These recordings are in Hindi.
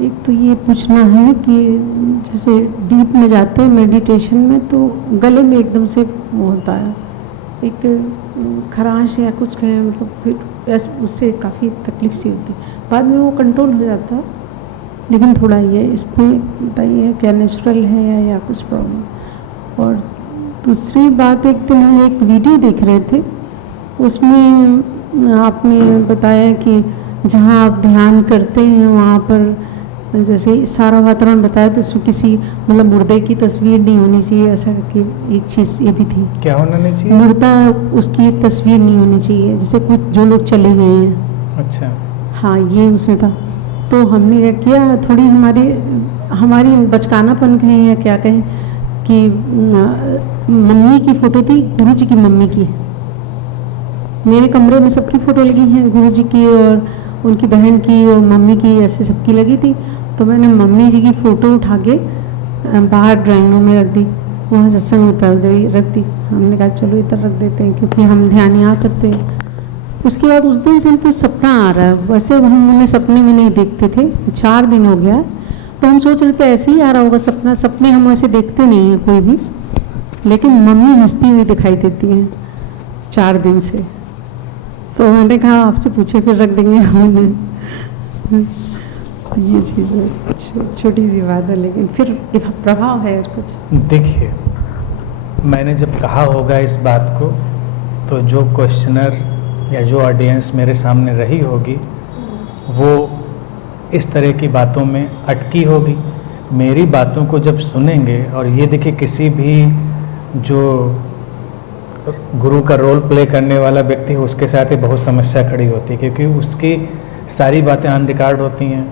एक तो ये पूछना है कि जैसे डीप में जाते हैं मेडिटेशन में तो गले में एकदम से वो होता है एक खराश या कुछ कहें, मतलब फिर उससे काफ़ी तकलीफ सी होती है, बाद में वो कंट्रोल हो जाता है। लेकिन थोड़ा ये इसमें बताइए क्या नेचुरल है या कुछ प्रॉब्लम। और दूसरी बात, एक दिन हम एक वीडियो देख रहे थे, उसमें आपने बताया कि जहाँ आप ध्यान करते हैं वहाँ पर जैसे सारा वातावरण बताया तो उसमें किसी मतलब मुर्दे की तस्वीर नहीं होनी चाहिए, ऐसा कि एक चीज़ ये भी थी। क्या होना नहीं चाहिए? मुर्दा उसकी तस्वीर नहीं होनी चाहिए, जैसे कुछ जो लोग चले गए हैं। अच्छा। हाँ, ये उसमें था। तो हमने क्या किया, थोड़ी हमारी बचकानापन कहें या क्या कहें कि मम्मी की फ़ोटो थी, गुरु जी की मम्मी की। मेरे कमरे में सबकी फ़ोटो लगी हैं, गुरु जी की और उनकी बहन की और मम्मी की, ऐसे सबकी लगी थी। तो मैंने मम्मी जी की फ़ोटो उठा के बाहर ड्राइंग रूम में रख दी, वहाँ सत्संग में रख दी। हमने कहा चलो इधर रख देते हैं क्योंकि हम ध्यान यहाँ करते हैं। उसके बाद उस दिन से हमको सपना आ रहा है, वैसे हम उन्हें सपने में नहीं देखते थे, 4 दिन हो गया। तो हम सोच रहे थे ऐसे ही आ रहा होगा सपना, सपने हम ऐसे देखते नहीं हैं कोई भी, लेकिन मम्मी हंसती हुई दिखाई देती हैं 4 दिन से। तो मैंने कहा आपसे पूछे फिर रख देंगे हमने। ये चीज़ छोटी सी बात है, लेकिन फिर प्रभाव है और कुछ। देखिए, मैंने जब कहा होगा इस बात को तो जो क्वेश्चनर या जो ऑडियंस मेरे सामने रही होगी वो इस तरह की बातों में अटकी होगी। मेरी बातों को जब सुनेंगे, और ये देखिए किसी भी जो गुरु का रोल प्ले करने वाला व्यक्ति है उसके साथ ही बहुत समस्या खड़ी होती है, क्योंकि उसकी सारी बातें ऑन रिकॉर्ड होती हैं,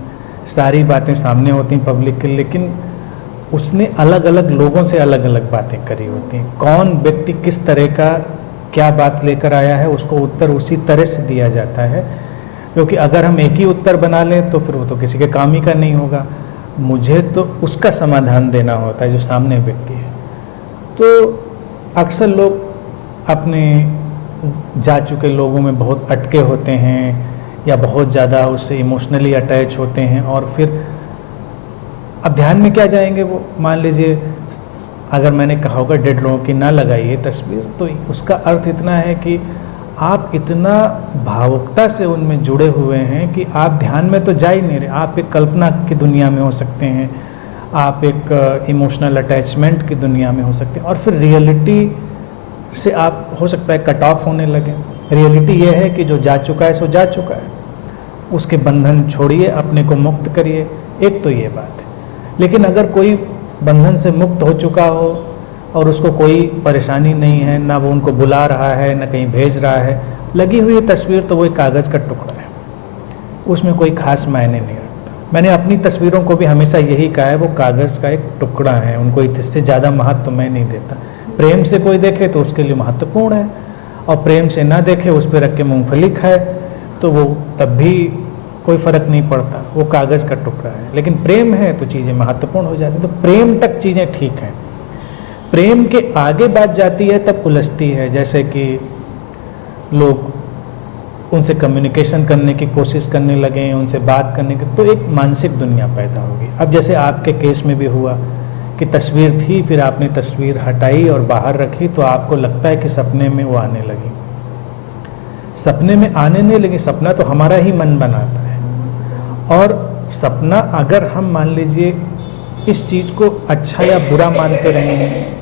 सारी बातें सामने होती हैं पब्लिक के, लेकिन उसने अलग अलग लोगों से अलग अलग बातें करी होती हैं। कौन व्यक्ति किस तरह का क्या बात लेकर आया है उसको उत्तर उसी तरह से दिया जाता है, क्योंकि अगर हम एक ही उत्तर बना लें तो फिर वो तो किसी के काम ही का नहीं होगा। मुझे तो उसका समाधान देना होता है जो सामने व्यक्ति है। तो अक्सर लोग अपने जा चुके लोगों में बहुत अटके होते हैं या बहुत ज़्यादा उससे इमोशनली अटैच होते हैं, और फिर अब ध्यान में क्या जाएंगे वो। मान लीजिए अगर मैंने कहा होगा डेड लोगों की ना लगाइए तस्वीर, तो उसका अर्थ इतना है कि आप इतना भावुकता से उनमें जुड़े हुए हैं कि आप ध्यान में तो जा ही नहीं रहे, आप एक कल्पना की दुनिया में हो सकते हैं, आप एक इमोशनल अटैचमेंट की दुनिया में हो सकते हैं, और फिर रियलिटी से आप हो सकता है कट ऑफ होने लगे। रियलिटी ये है कि जो जा चुका है सो जा चुका है, उसके बंधन छोड़िए, अपने को मुक्त करिए। एक तो ये बात है। लेकिन अगर कोई बंधन से मुक्त हो चुका हो और उसको कोई परेशानी नहीं है, ना वो उनको बुला रहा है ना कहीं भेज रहा है, लगी हुई तस्वीर तो वो एक कागज़ का टुकड़ा है, उसमें कोई खास मायने नहीं रखता। मैंने अपनी तस्वीरों को भी हमेशा यही कहा है, वो कागज़ का एक टुकड़ा है, उनको इससे ज़्यादा महत्व मैं नहीं देता। प्रेम से कोई देखे तो उसके लिए महत्वपूर्ण है, और प्रेम से ना देखे उस पर रख के मूँगफली खाए तो वो तब भी कोई फ़र्क नहीं पड़ता, वो कागज़ का टुकड़ा है। लेकिन प्रेम है तो चीज़ें महत्वपूर्ण हो जाती हैं। तो प्रेम तक चीज़ें ठीक हैं, प्रेम के आगे बात जाती है तब उलझती है। जैसे कि लोग उनसे कम्युनिकेशन करने की कोशिश करने लगे, उनसे बात करने की, तो एक मानसिक दुनिया पैदा होगी। अब जैसे आपके केस में भी हुआ कि तस्वीर थी, फिर आपने तस्वीर हटाई और बाहर रखी, तो आपको लगता है कि सपने में वो आने लगी। सपने में आने नहीं लगी, सपना तो हमारा ही मन बनाता है। और सपना अगर हम मान लीजिए इस चीज़ को अच्छा या बुरा मानते रहें,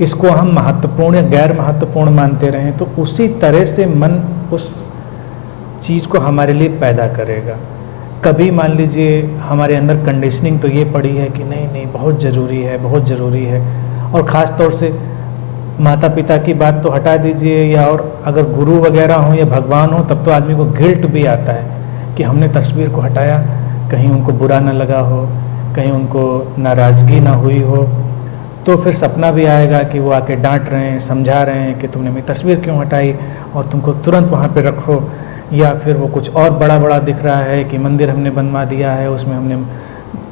इसको हम महत्वपूर्ण या गैर महत्वपूर्ण मानते रहें, तो उसी तरह से मन उस चीज़ को हमारे लिए पैदा करेगा। कभी मान लीजिए हमारे अंदर कंडीशनिंग तो ये पड़ी है कि नहीं नहीं बहुत ज़रूरी है, बहुत ज़रूरी है, और ख़ास तौर से माता पिता की बात तो हटा दीजिए, या और अगर गुरु वगैरह हों या भगवान हो, तब तो आदमी को गिल्ट भी आता है कि हमने तस्वीर को हटाया, कहीं उनको बुरा ना लगा हो, कहीं उनको नाराज़गी ना हुई हो। तो फिर सपना भी आएगा कि वो आके डांट रहे हैं, समझा रहे हैं कि तुमने मेरी तस्वीर क्यों हटाई, और तुमको तुरंत वहाँ पे रखो। या फिर वो कुछ और बड़ा बड़ा दिख रहा है कि मंदिर हमने बनवा दिया है, उसमें हमने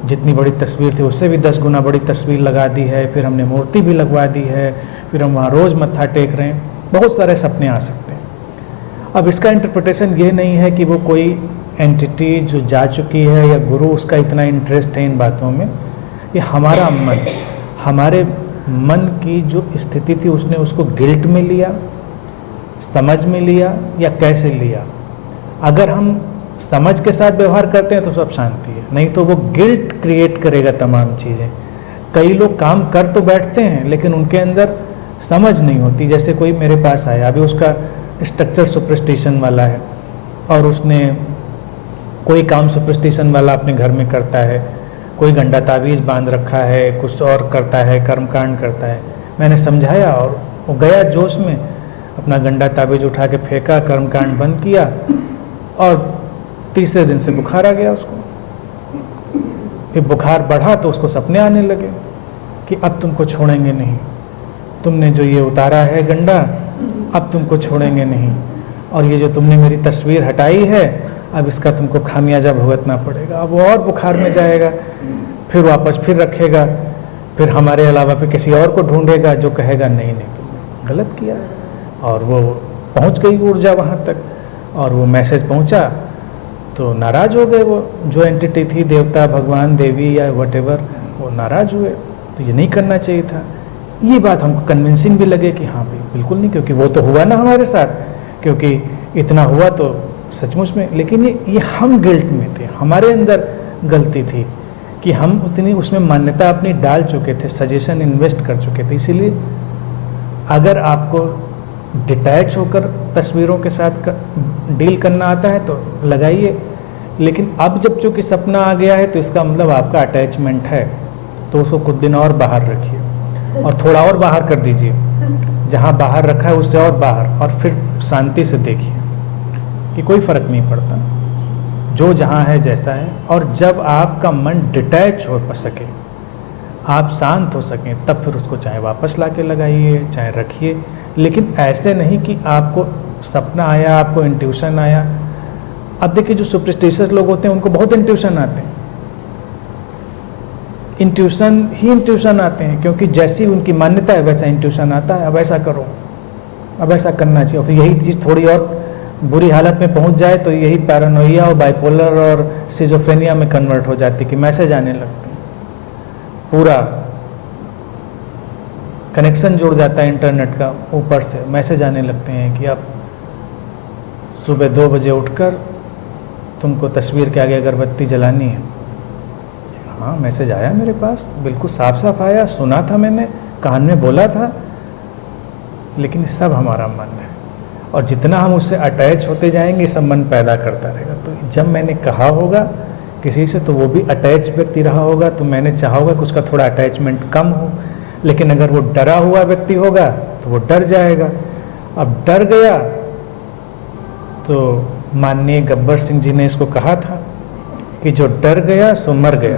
जितनी बड़ी तस्वीर थी उससे भी 10 गुना बड़ी तस्वीर लगा दी है, फिर हमने मूर्ति भी लगवा दी है, फिर हम वहाँ रोज़ मत्था टेक रहे हैं। बहुत सारे सपने आ सकते हैं। अब इसका इंटरप्रिटेशन ये नहीं है कि वो कोई एंटिटी जो जा चुकी है या गुरु उसका इतना इंटरेस्ट है इन बातों में, ये हमारा मन, हमारे मन की जो स्थिति थी उसने उसको गिल्ट में लिया, समझ में लिया या कैसे लिया। अगर हम समझ के साथ व्यवहार करते हैं तो सब शांति है, नहीं तो वो गिल्ट क्रिएट करेगा तमाम चीज़ें। कई लोग काम कर तो बैठते हैं लेकिन उनके अंदर समझ नहीं होती। जैसे कोई मेरे पास आया, अभी उसका स्ट्रक्चर सुपरस्टिशन वाला है और उसने कोई काम सुपरस्टिशन वाला अपने घर में करता है, कोई गंडा तावीज़ बांध रखा है, कुछ और करता है, कर्मकांड करता है। मैंने समझाया और वो गया जोश में, अपना गंडा तावीज़ उठा के फेंका, कर्मकांड बंद किया और तीसरे दिन से बुखार आ गया उसको। फिर बुखार बढ़ा तो उसको सपने आने लगे कि अब तुमको छोड़ेंगे नहीं, तुमने जो ये उतारा है गंडा अब तुमको छोड़ेंगे नहीं, और ये जो तुमने मेरी तस्वीर हटाई है अब इसका तुमको खामियाजा भुगतना पड़ेगा। अब वो और बुखार में जाएगा, फिर वापस फिर रखेगा, फिर हमारे अलावा फिर किसी और को ढूंढेगा जो कहेगा नहीं नहीं तुमने गलत किया। और वो पहुंच गई ऊर्जा वहाँ तक, और वो मैसेज पहुंचा तो नाराज़ हो गए। वो जो एंटिटी थी, देवता, भगवान, देवी या व्हाटएवर, वो नाराज़ हुए। तो ये नहीं करना चाहिए था। ये बात हमको कन्विंसिंग भी लगे कि हाँ भाई बिल्कुल नहीं, क्योंकि वो तो हुआ ना हमारे साथ, क्योंकि इतना हुआ तो सचमुच में। लेकिन ये हम गिल्ट में थे, हमारे अंदर गलती थी कि हम उतनी उसमें मान्यता अपनी डाल चुके थे, सजेशन इन्वेस्ट कर चुके थे। इसीलिए अगर आपको डिटैच होकर तस्वीरों के साथ डील करना आता है तो लगाइए, लेकिन अब जब चूँकि सपना आ गया है तो इसका मतलब आपका अटैचमेंट है, तो उसको कुछ दिन और बाहर रखिए और थोड़ा और बाहर कर दीजिए, जहाँ बाहर रखा है उससे और बाहर, और फिर शांति से देखिए कि कोई फ़र्क नहीं पड़ता, जो जहाँ है जैसा है। और जब आपका मन डिटैच हो सके, आप शांत हो सकें, तब फिर उसको चाहे वापस ला के लगाइए, चाहे रखिए, लेकिन ऐसे नहीं कि आपको सपना आया, आपको इंट्यूशन आया। अब देखिए जो सुपरस्टिशियस लोग होते हैं उनको बहुत इंट्यूशन आते हैं, इंट्यूशन आते हैं, क्योंकि जैसी उनकी मान्यता है वैसा इंट्यूशन आता है, अब ऐसा करो, अब ऐसा करना चाहिए। फिर यही चीज़ थोड़ी और बुरी हालत में पहुंच जाए तो यही पैरानोइया और बाइपोलर और सिजोफ्रेनिया में कन्वर्ट हो जाती है कि मैसेज आने लगते हैं, पूरा कनेक्शन जुड़ जाता है इंटरनेट का, ऊपर से मैसेज आने लगते हैं कि अब सुबह 2 बजे उठकर तुमको तस्वीर के आगे अगरबत्ती जलानी है। हाँ, मैसेज आया मेरे पास, बिल्कुल साफ साफ आया, सुना था मैंने, कान में बोला था, लेकिन सब हमारा मन है। और जितना हम उससे अटैच होते जाएंगे सब मन पैदा करता रहेगा। तो जब मैंने कहा होगा किसी से तो वो भी अटैच व्यक्ति रहा होगा, तो मैंने चाहा होगा कि उसका थोड़ा अटैचमेंट कम हो। लेकिन अगर वो डरा हुआ व्यक्ति होगा तो वो डर जाएगा। अब डर गया तो माननीय गब्बर सिंह जी ने इसको कहा था कि जो डर गया सो मर गया।